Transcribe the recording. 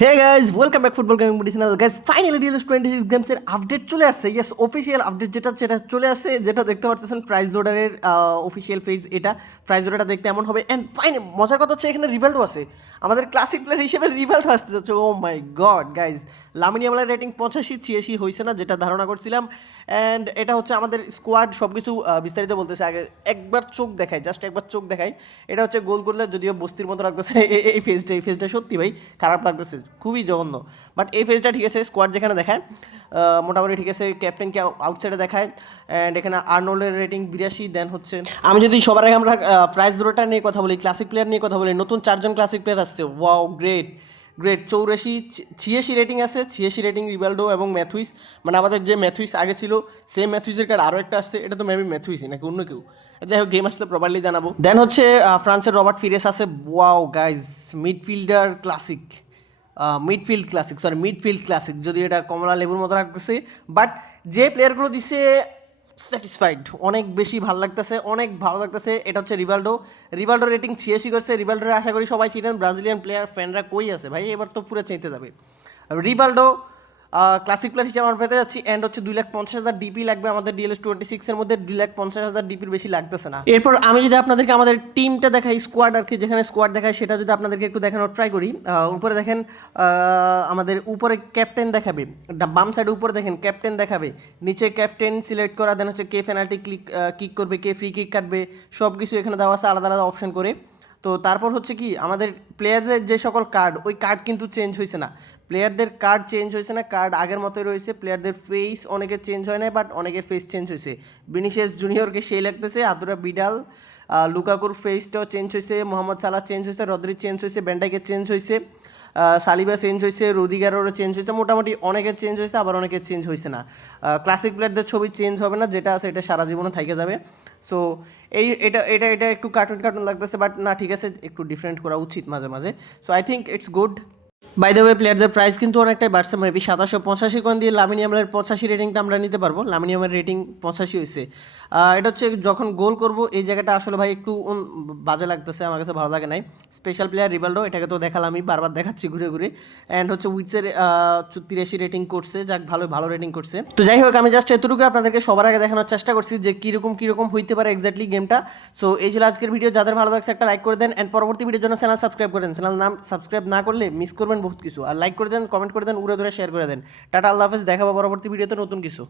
Hey guys welcome back football gaming medicinal guys finally DLS twenty six গেমসের update চলে আসছে। Yes official update যেটা, সেটা চলে আসছে। যেটা দেখতে পারতেছেন প্রাইজ লোডারের অফিসিয়াল ফেজ এটা। প্রাইজ লোডারটা দেখতে এমন হবে। অ্যান্ড ফাইন মজার কথা হচ্ছে এখানে রিভাল্ডো আছে। আমাদের ক্লাসিক প্লেয়ার হিসেবে রিভাল্ডো আসতে যাচ্ছে। Oh my god guys Lamine আমলার রেটিং পঁচাশি, ছিয়াশি হয়েছে না, যেটা ধারণা করছিলাম। অ্যান্ড এটা হচ্ছে আমাদের স্কোয়াড সব কিছু বিস্তারিত বলতেছে। আগে একবার চোখ দেখায় জাস্ট একবার চোখ দেখায় এটা হচ্ছে গোল করলে যদিও বস্তির মতো লাগতেছে। এই ফেজটা এই ফেজটা সত্যি ভাই, খারাপ লাগতেছে। খুবই জঘন্য। বাট এই ফেজটা ঠিক আছে স্কোয়াড যেখানে দেখায় মোটামুটি ঠিক আছে ক্যাপ্টেনকে আউটসাইডে দেখায় অ্যান্ড এখানে আর্নোল্ডের রেটিং বিরাশি দেন হচ্ছে, আমি যদি সবার আগে আমরা প্রাইস দুটোটা নিয়ে কথা বলি ক্লাসিক প্লেয়ার নিয়ে কথা বলি, নতুন চারজন ক্লাসিক প্লেয়ার আসছে ওয়াও গ্রেট গ্রেট চৌরাশি ছিয়াশি রেটিং আছে, ছিয়াশি রেটিং রিভাল্ডো এবং ম্যাথুইস মানে আমাদের যে ম্যাথুইস আগে ছিল সেম ম্যাথুইসের কার্ড আরও একটা আসছে, এটা তো মেবি ম্যাথুইসই নাকি অন্য কেউ। যাই হোক গেম আসলে প্রপারলি জানাব। দেন হচ্ছে ফ্রান্সের রবার্ট ফিরেস আছে wow guys midfielder classic midfield classic sorry midfield classic যদি এটা কমলা লেবুর মতো রাখতেছে। বাট যে প্লেয়ারগুলো দিছে স্যাটিসফাইড অনেক বেশি ভালো লাগতেছে, অনেক ভালো লাগতেছে। এটা হচ্ছে রিভাল্ডো রিভাল্ডো রেটিং ছিয়াশি করছে। রিভাল্ডোর আশা করি সবাই চিনেন। ব্রাজিলিয়ান প্লেয়ার ফ্যানরা কই আছে? ভাই, এবার তো পুরো চাইতে যাবে। রিভাল্ডো ক্লাসিক প্লেয়ার হিসেবে আমরা পেতে যাচ্ছি অ্যান্ড হচ্ছে দুই লাখ পঞ্চাশ হাজার ডিপি লাগবে আমাদের ডিএলএস টোয়েন্টি সিক্সের মধ্যে, দুই লাখ পঞ্চাশ হাজার ডিপির বেশি লাগতেছে না। এরপর আমি যদি আপনাদেরকে আমাদের টিমটা দেখাই স্কোয়াড আর কি, যেখানে স্কোয়াড দেখাই সেটা যদি আপনাদেরকে একটু দেখানোর ট্রাই করি উপরে দেখেন আমাদের উপরে ক্যাপ্টেন দেখাবে, বাম সাইডে উপরে দেখেন ক্যাপ্টেন দেখাবে, নিচে ক্যাপ্টেন সিলেক্ট করা দেন হচ্ছে কে পেনাল্টি ক্লিক কিক করবে, কে ফ্রি কিক কাটবে সব কিছু এখানে দেওয়া আছে, আলাদা আলাদা অপশন করে। তো তারপর হচ্ছে কি, আমাদের প্লেয়ারদের যে সকল কার্ড ওই কার্ড কিন্তু চেঞ্জ হয়েছে না। প্লেয়ারদের কার্ড চেঞ্জ হয়েছে না, কার্ড আগের মতোই রয়েছে, প্লেয়ারদের ফেস অনেকের চেঞ্জ হয় না বাট অনেকের ফেস চেঞ্জ হয়েছে। বিনিশেষ জুনিয়রকে সেই লাগতেছে, আদুরা বিডাল লুকাকুর ফেসটাও চেঞ্জ হয়েছে, মোহাম্মদ সালাহ চেঞ্জ হয়েছে, রদ্রি চেঞ্জ হয়েছে ব্যান্ডাইকের চেঞ্জ হয়েছে সালিবা চেঞ্জ হয়েছে, রুদিগারেরও চেঞ্জ হয়েছে, মোটামুটি অনেকের চেঞ্জ হয়েছে, আবার অনেকের চেঞ্জ হয়েছে না। ক্লাসিক প্লেয়ারদের ছবি চেঞ্জ হবে না, যেটা আছে এটা সারা জীবনে থেকে যাবে। সো এই, এটা এটা এটা একটু কার্টুন কার্টুন লাগতেছে বাট না, ঠিক আছে, একটু ডিফারেন্ট করা উচিত মাঝে মাঝে। So I think it's good by the way প্লেয়ারদের প্রাইস কিন্তু অনেকটাই বাড়ছে মেবি সাতাশশো পঁচাশি কোন দিয়ে লামিনিয়ামের পঁচাশি রেটিংটা আমরা নিতে পারব। লামিনিয়ামের রেটিং পঁচাশি হয়েছে এটা হচ্ছে যখন গোল করব, এই জায়গাটা আসলে ভাই একটু বাজে লাগতেছে, আমার কাছে ভালো লাগে নাই। স্পেশাল প্লেয়ার রিভাল্ডো এটাকে তো দেখালাম, আমি বারবার দেখাচ্ছি ঘুরে ঘুরে। অ্যান্ড হচ্ছে উইটসের তিরাশি রেটিং করছে, যাক ভালো ভালো রেটিং করছে। তো যাই হোক, আমি জাস্ট এতটুকু আপনাদেরকে সবার আগে দেখানোর চেষ্টা করছি যে কীরকম কীরকম হইতে পারে এক্স্যাক্টলি গেমটা সো এই ছিল আজকের ভিডিও যাদের ভালো লাগছে একটা লাইক করে দেন। অ্যান্ড পরবর্তী ভিডিওর জন্য চ্যানেল সাবস্ক্রাইব করেন চ্যানেল নাম সাবস্ক্রাইব না করলে মিস করবেন বহুত কিছু। আর লাইক করে দেন কমেন্ট করে দেন, উড়ে ধরে শেয়ার করে দেন। টাটা, আল্লাহ হাফেজ দেখাবো পরবর্তী ভিডিওতে নতুন কিছু।